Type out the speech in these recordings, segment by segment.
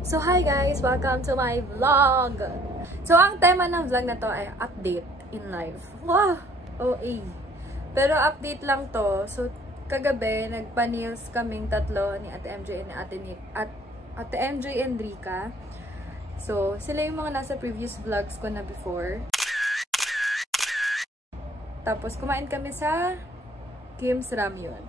So hi guys! Welcome to my vlog! So ang tema ng vlog na to ay update in life. Wow! OA! Pero update lang to. So kagabi, nagpa-nails kaming tatlo ni Ate MJ and Ate MJ and Rika. So sila yung mga nasa previous vlogs ko na before. Tapos kumain kami sa Kim's Ramyun.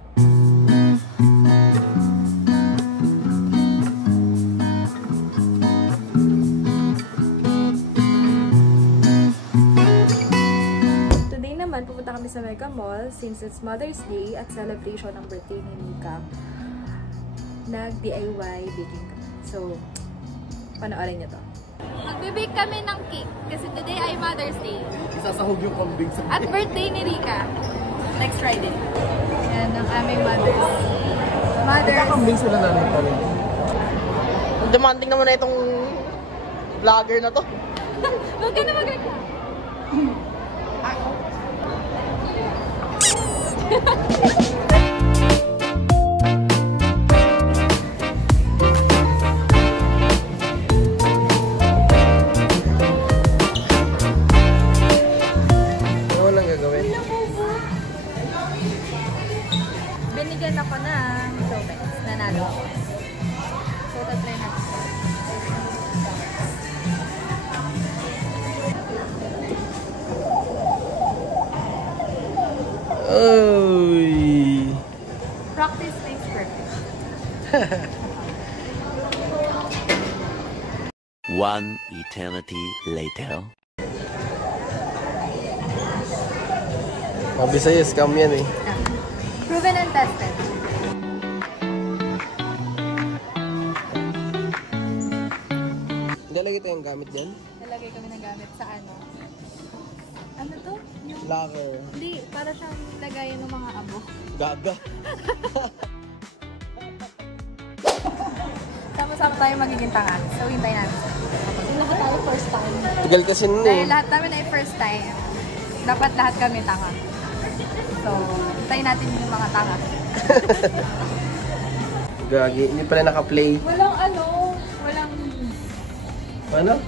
Pupunta kami sa Mega Mall since it's Mother's Day at celebration ng birthday ni Nika. Nag-DIY baking kami. So, panoorin nyo to. Mag-bake kami ng cake kasi today ay Mother's Day. Isasahog yung kambing sa at birthday ni Rika. Next Friday. Yan ang aming Mother's. Kambing sila namin pa rin. Demanding naman na itong vlogger na to. Huwag ka na maganda. Ano lang gagawin? Binigyan ako ng showmex. Nanalo ako. So, tatry natin. Oy. Practice makes perfect. One eternity later. Sabi sa'yo, scam yan eh. Proven and tested. Nalagay tayong gamit dyan? Nalagay kami ng gamit sa ano? Ano to? Yung... Locker. Hindi, para siyang lagayan ng mga abo. Gaga. Sama-sama tayo magiging tangan. So, hintay natin. Lahat tayo first time. Tagal kasi nun eh. Dahil lahat namin ay first time. Dapat lahat kami tanga. So, hintayin natin yung mga tanga. Gagi, hindi pala naka-play. Walang ano, walang... Ano?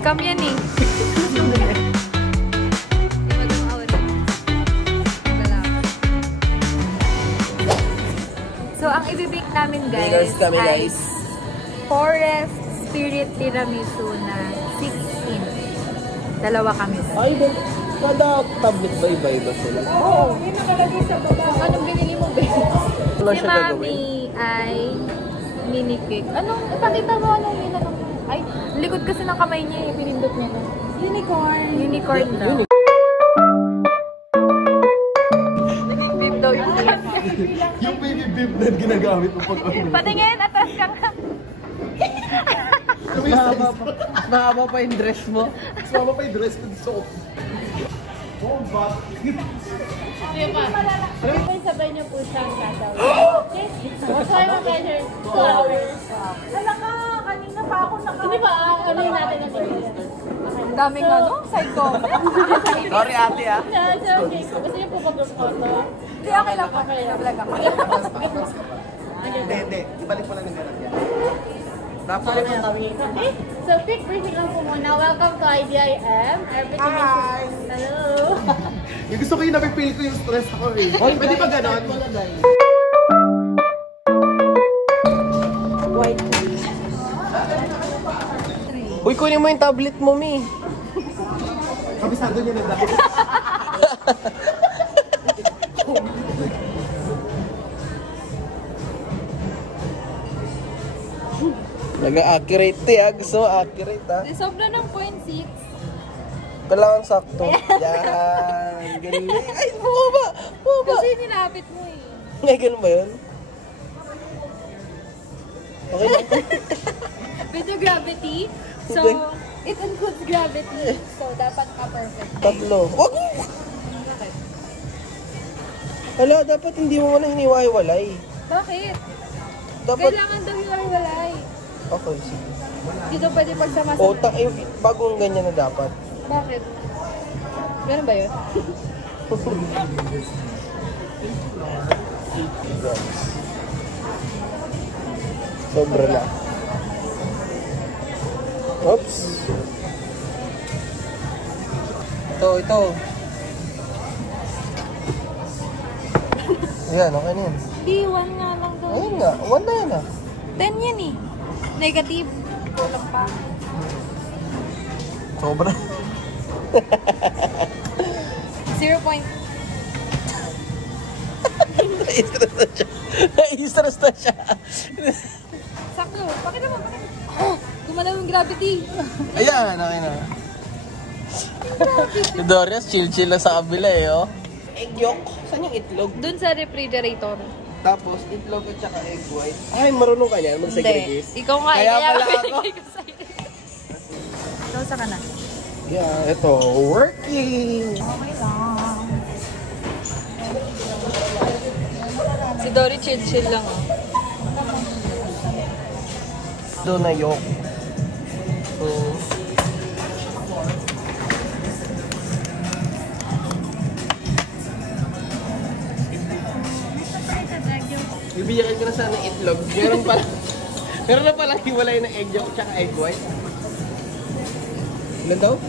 Scam yan eh. So, ang ibibake namin guys ay Forest Spirit Tiramisu na 16. Dalawa kami. Ay, kada tablet ba iba-iba sila? Oo. Yung nakalagay sa baba. Anong binili mo ba? Si Mami ay mini cake. Anong, ipakita mo anong minanong? Ay, likod kasi ng kamay niya, pinindot niya na. Unicorn. Unicorn daw. Naging beep daw yung beep. Yung baby beep na ginagamit mo pag Patingin, atas ka nga. mahaba pa yung dress mo. Mahaba pa yung dress ko sa oh, bakit? Diba? Sabay niyo po siyang gagawin. Okay? Masaya mo kayo flowers. Alam ka, kanina pa ako Hindi ba? Ano yung natin na tingin? Ang daming ano, side comment. Sorry ate ah. Okay. Gusto niyo po mag-group photo? Hindi, okay lang po. Nag-vlog ako. Hindi. Ibalik mo lang yung ganun yan. Okay? So, quick briefing lang po muna. Welcome to IDIM. Everything Hi! is... Hello! Yung gusto ko yung napipil ko yung stress ako eh. Pwede ba ganon? White. Uy, kunin mo yung tablet mo, Mi. Kabisado niya na dahil. Nag-accurate eh, gusto mo accurate ha. Sobra ng 0.6. Kailangan sakto. Yan, galing. Ay, bumaba! Kasi nilapit mo eh. Ngay, ganun ba yun? Okay lang. With the gravity. So, Okay. it includes gravity. So, dapat ka-perfect. 3. Wag! Hala, dapat hindi mo na hiniwa-hiwalay. Bakit? Dapat... Kailangan daw hiwa-hiwalay. Okay, sige. Hindi daw pwede pagsama-sama. O, bagong ganyan na dapat. Bakit? Ganun ba yun? Sobra lang. Oops. Ito. Ayan, okay na yun. Hindi, 1 nga lang daw. Ayun nga, 1 na yan ah. 10 yan eh. Negative. Kulang pa. Sobra. 0 point. Nai-stress na siya. Nai-stress na siya. Sakto. Bakit naman? Gumalaw yung gravity. Ayan, okay na. Si Dorias, chill-chill lang sa kabila eh, oh. Egg yolk. Saan yung itlog? Dun sa refrigerator. Tapos, itlog at saka egg white. Ay, marunong ka niyan mag-segregate? Hindi. Ikaw nga. Kaya pala ako. binigay ko sa'yo. Nausa ka na. Yeah, ito. Working! Okay lang. Si Dory chill-chill lang oh. Doon na yolk. So, bibigyan ko na sana ng itlog. Meron na pala hiwalay na egg yolk at egg white. Ilan daw?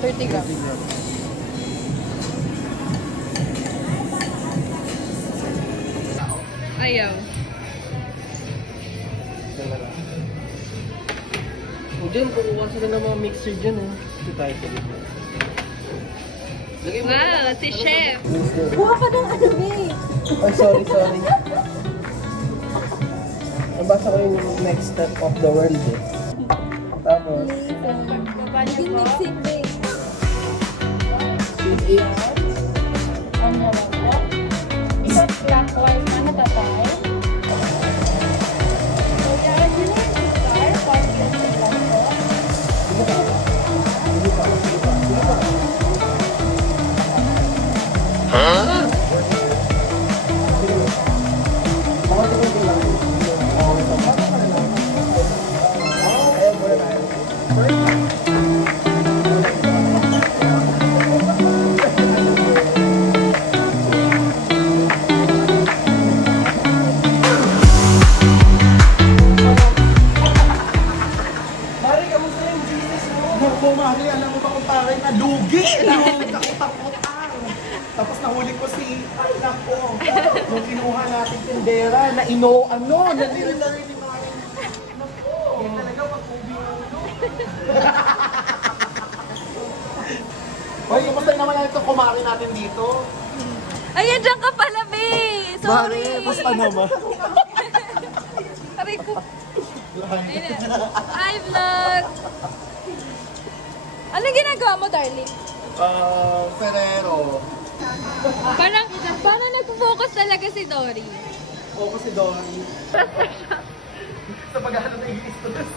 30 grams. Ayaw. O dyan, kukuha sila ng mga mixer dyan eh. Ito tayo sa dito. Wow, si Chef. Kuha ka ng ano, babe. Ay, sorry. Nabasa ko yung next step of the world eh. Tapos, Naging mixing, babe. seed it. Isang clockwise na natatay. So, kaya yun yung star, 40 years old lang po. Mari, kamusta yung business mo? Naku, Mari, alam mo ba kung parang nalugi? Kautang-utang. Tapos nahuli ko si, ay nako, nung kinuha natin tindera, na nalilitary ni Mari. Naku, talaga pag-ubi mo. Hoy, kamusta naman ito kumari natin dito? Ayan, dyan ka pala, babe. Sorry. Mari, basta naman. Aray ko. Hi, vlog. Ano ginagawa mo, darling? Ferrero. Parang nag-focus talaga si Dory. O ko si Donnie. Sa paghahanap ng English to this.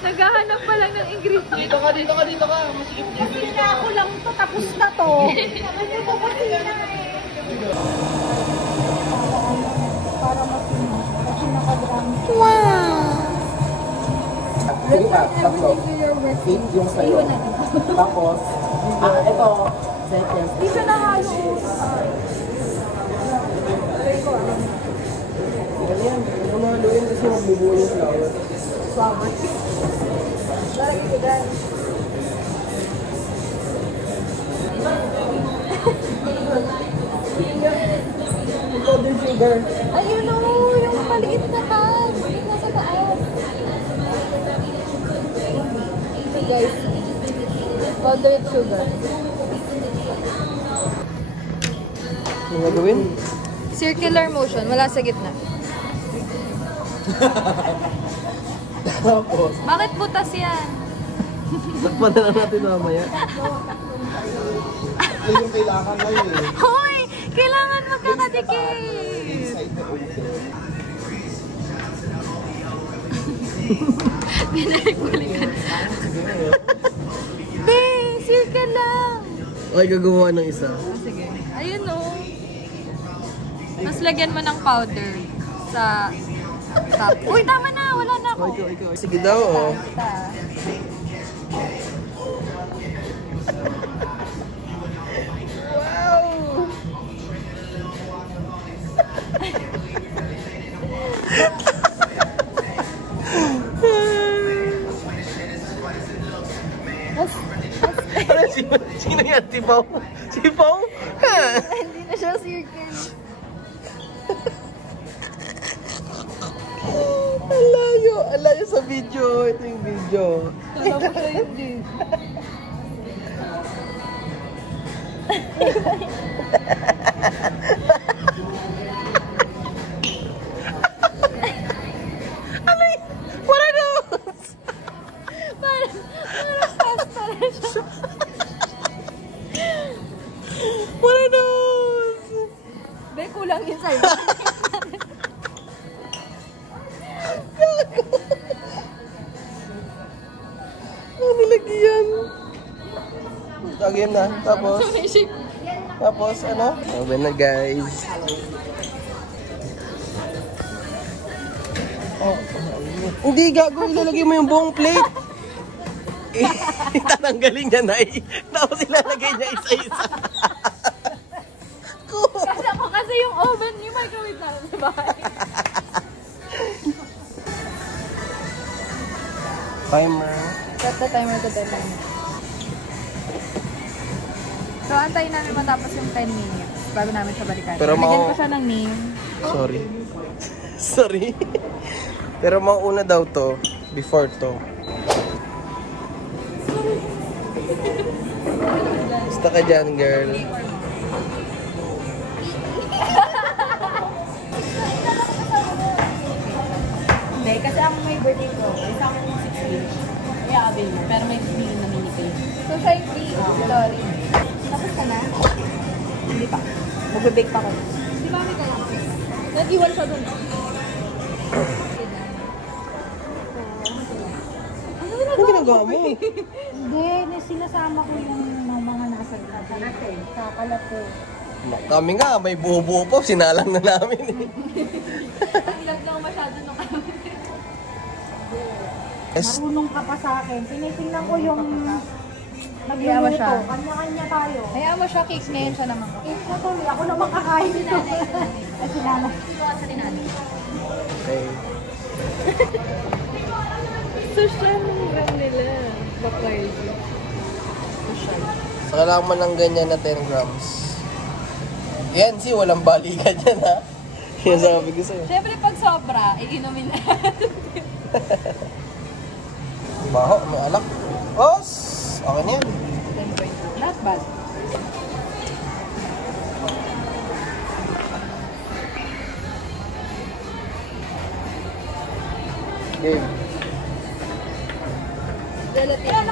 Naghahanap pa lang ng ingredient. Dito ka. Masikip dito. Kasi na ako lang to, tapos na to. Ano po kasi na eh. Para masino. Kasi nakadrama. Sige ka, tatlo. 8 yung sa'yo. Tapos, ito, seconds. Di siya nahalo. Yan, lumalo yun kasi magbubuo yung flower. Flower. Lalagay ko dyan. Golden sugar. Ayun o, yung maliit na pan. Yung nasa taas. So guys, powdered sugar. Ano nga gawin? Circular motion, wala sa gitna. Tapos, Bakit butas yan? takpan na lang natin mamaya. Ito yung kailangan na yun eh. Hoy! Kailangan magkakadikit! Inside the oven. Binalik-balikan. Be, circle lang. Okay, gagawa ng isa. Sige. Ayun o. Tapos lagyan mo ng powder sa top. Uy, tama na. Wala na ako. Okay. Sige daw, oh. Wow! Sino yan? Si Pao? Si Pao? Hindi na siya circle. Alayo sa video. Ito yung video. Tulog ko hindi. What are those? Parang pasta na siya. What are those? Be, kulang yun sa'yo. Ano lagi yan? Game na. Tapos ano? Okay na guys. Oh, hindi gago, ilalagay mo yung buong plate. Tatanggalin niya na tapos ilalagay niya isa-isa. Kasi ako kasi yung oven yung microwave namin sa bahay. Timer. Set the timer to 10 minutes. So, antayin namin matapos yung 10 minutes bago namin siya balikan. Pero Lagyan ko siya ng name. Sorry. Pero mauuna daw to before to. Basta ka dyan, girl. Hindi, kasi ang may birthday ko, isa akong 16. Kaya avail mo, pero may feeling na mini cake. So, siya yung free. Sorry. Tapos ka na? Hindi pa. Magbe-bake pa ko. Di ba may kaya? Nag-iwan siya dun. Ano ginagawa mo? Hindi, sinasama ko yung mga nasa gilid. Sa kalat ko. Kami nga, may buo-buo po. Sinalang na namin eh. Ang ilag lang masyado nung kami. Marunong ka pa sa akin. Tinitingnan ko yung Hayaan mo nagluluto. siya. Kanya-kanya tayo. Hayaan mo siya, cake ngayon siya naman. Cake na tuloy. Ako naman kakain ito. Kasi nanay. Okay. Social lang nila. Bacardi. So, kailangan mo ng ganyan na 10 grams. Yan, walang balikan yan ha. Yan sabi ko sa'yo. Siyempre, pag sobra, iinumin na. Baho, may alak. Os! Okay na yan. 10.2. Not bad. Game. Gelatin.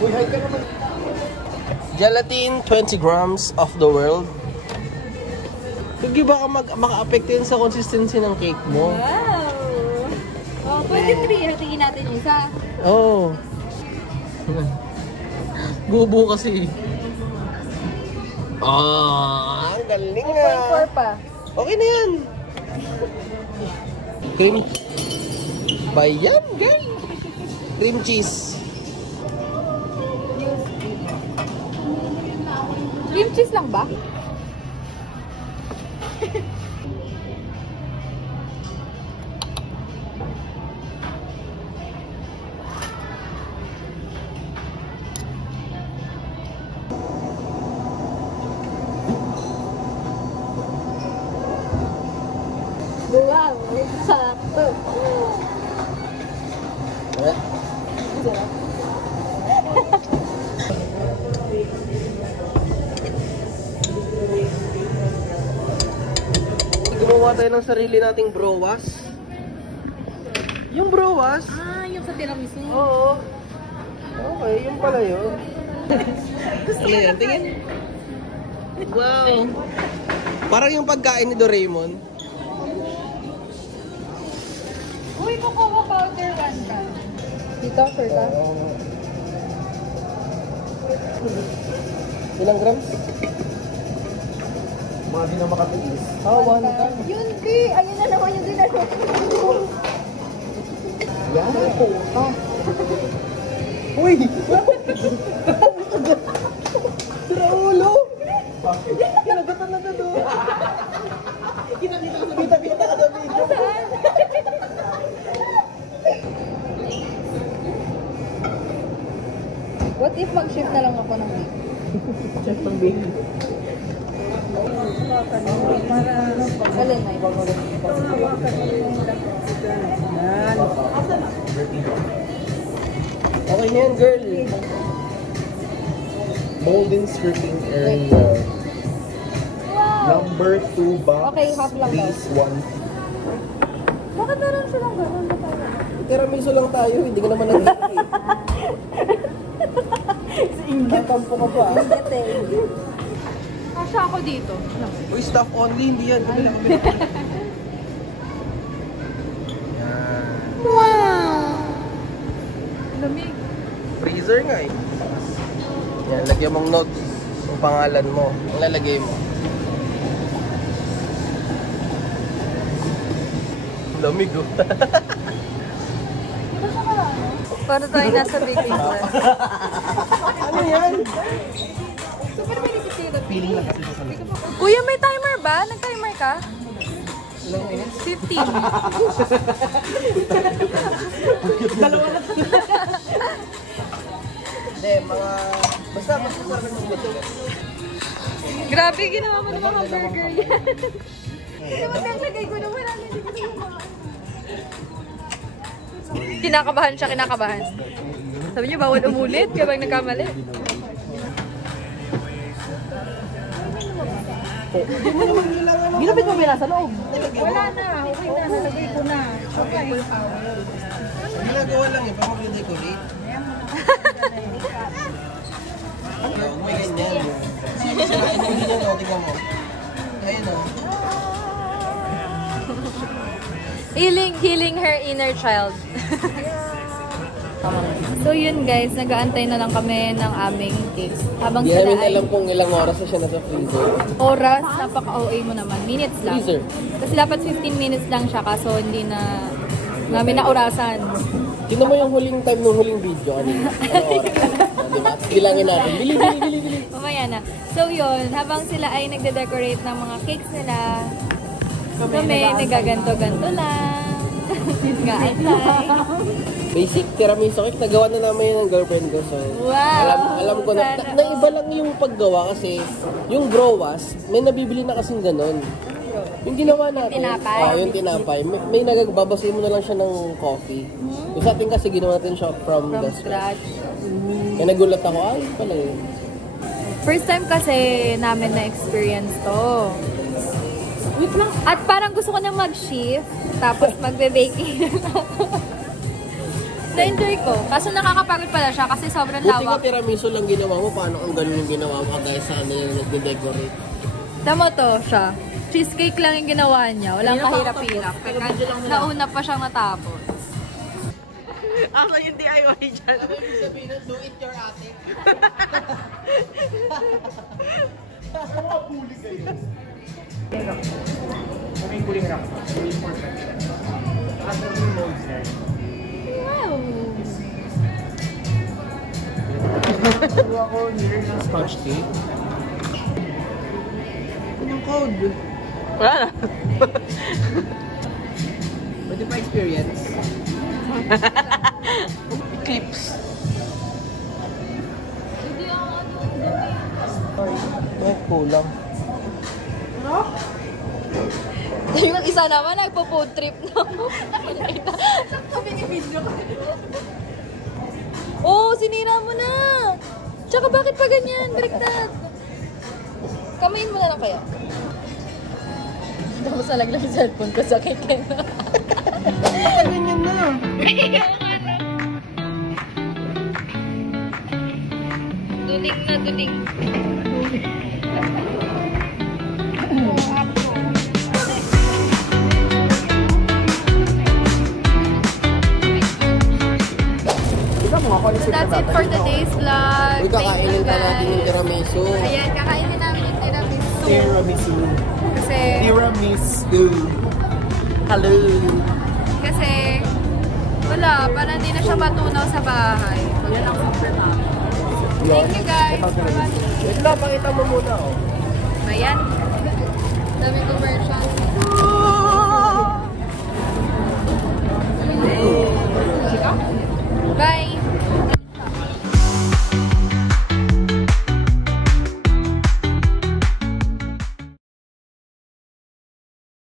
Uy, hi ka naman. Gelatin, 20 grams of the world. Hindi ba maka-apekto yun sa consistency ng cake mo? Wow! Oh, 23. Hatiin natin yung isa. Oo. Oh. Bubo kasi. Ang galing ah. 2.4 pa. Okay na yan. Cream. Bayan, girl. Cream cheese. Cream cheese lang ba? Wow, sakto. Eh? Gumawa tayo ng sarili nating browas. Yung browas? Ah, yung sa tiramisu. Oo. Okay, yung pala yun. Ano yan? Tingin. Wow! Parang yung pagkain ni Doraemon. Uy, cocoa powder one ka. Dito, sure ka? Ilang grams? Mga di na makatiis. Oh, 1 gram. Yun, B! Ayun na naman yung dinalo. Yan, puta. Uy! Sira ulo! Kinagatan na ka doon. Kita ka sa video. What if mag-shift na lang ako ng week? Shift ng baby. Alin na ibang Okay na yan, girl. Molding stripping area. Number 2 box. Okay, half lang daw. Please, 1. Bakit meron silang gano'n na tayo? Tiramisu lang tayo, hindi ka naman nag-iit. Ingat. Tampo ka pa. Ingat eh. Kasha ako dito. Uy, staff only, hindi yan. Kabila. Wow! Lamig. Freezer nga eh. Yan, lagyan mong notes. Yung pangalan mo. Ang lalagay mo. Lamig oh. Paano tayo nasa Big Picture? Ano yan? Super pinipitira. Feeling lang kasi sa loob. Kuya, may timer ba? Nag-timer ka? Ilang minutes? 15. Dalawa na. Hindi, mga... Basta sarap ng burger. Grabe, ginawa mo ng mga burger yan. Naglagay ko naman namin. Kinakabahan siya, kinakabahan. Sabi niyo, bawal umulit kapag nagkamali. Ginapit mo ba sa loob? Wala na, okay na, nalagay ko na. Okay. Ginagawa lang eh, para mag-decorate. Huwag may ganyan. Sirain yung ganyan, o, tingnan mo. Ayun o. Healing her inner child. So yun guys, nag-aantay na lang kami ng aming cakes. Habang Hindi sila namin ay alam kung ilang oras na siya nasa freezer. oras, napaka-OA mo naman. Minutes lang. Freezer. Kasi dapat 15 minutes lang siya, kaso hindi na namin na orasan. Tingnan mo yung huling time ng huling video kanina. Ano oras? Diba? Bilangin natin. Bili. Mamaya na. So yun, habang sila ay nagde-decorate ng mga cakes nila, kami nagaganto-ganto lang. Gaantay. Basic tiramisu cake, nagawa na naman yun ng girlfriend ko. So, Wow! alam ko na. Naiba lang yung paggawa kasi yung browas, may nabibili na kasing ganun. Yung ginawa natin. Tinapay? Yung tinapay. May nagbabasin mo na lang siya ng coffee. Yung sa atin kasi ginawa natin siya from the scratch. Kaya nagulat ako, ay pala yun. First time kasi namin na-experience to. Wait lang. At parang gusto ko na mag-shift, tapos magbe-baking. Na-enjoy ko. Kaso nakakapagod pala siya kasi sobrang Buti ko lawak. tiramisu lang ginawa mo, paano ang ganun yung ginawa mo dahil sa ano yung nag-decorate. Tama to siya. Cheesecake lang yung ginawa niya. Walang kahirap-hirap. Nauna pa siyang natapos. Ako yung DIY dyan. Ano yung sabihin nun? Do it your ate. Huli kayo. May kuling rock. Kuling pork. Ano yung molds yan? Wow! Ako near ng Scotch tape. Yung code. Wala na. Pwede pa experience. Clips. Kulang. Yung isa naman, nagpo-food trip na. Nakita. Sabi ni video ko. Oh, sinira mo na! Tsaka bakit pa ganyan? Baliktad. Kamayin mo na lang kaya. Tapos nalaglag yung cellphone ko sa kikin. Ganyan na. Duling na duling. natin yung tiramisu. Ayan, kakainin namin yung tiramisu. Tiramisu. Kasi, Tiramisu. Hello. kasi, wala, parang hindi na siya matunaw sa bahay. Yan ang super namin. Thank you guys. Wait lang, pakita mo muna oh. Ayan. Dami commercial.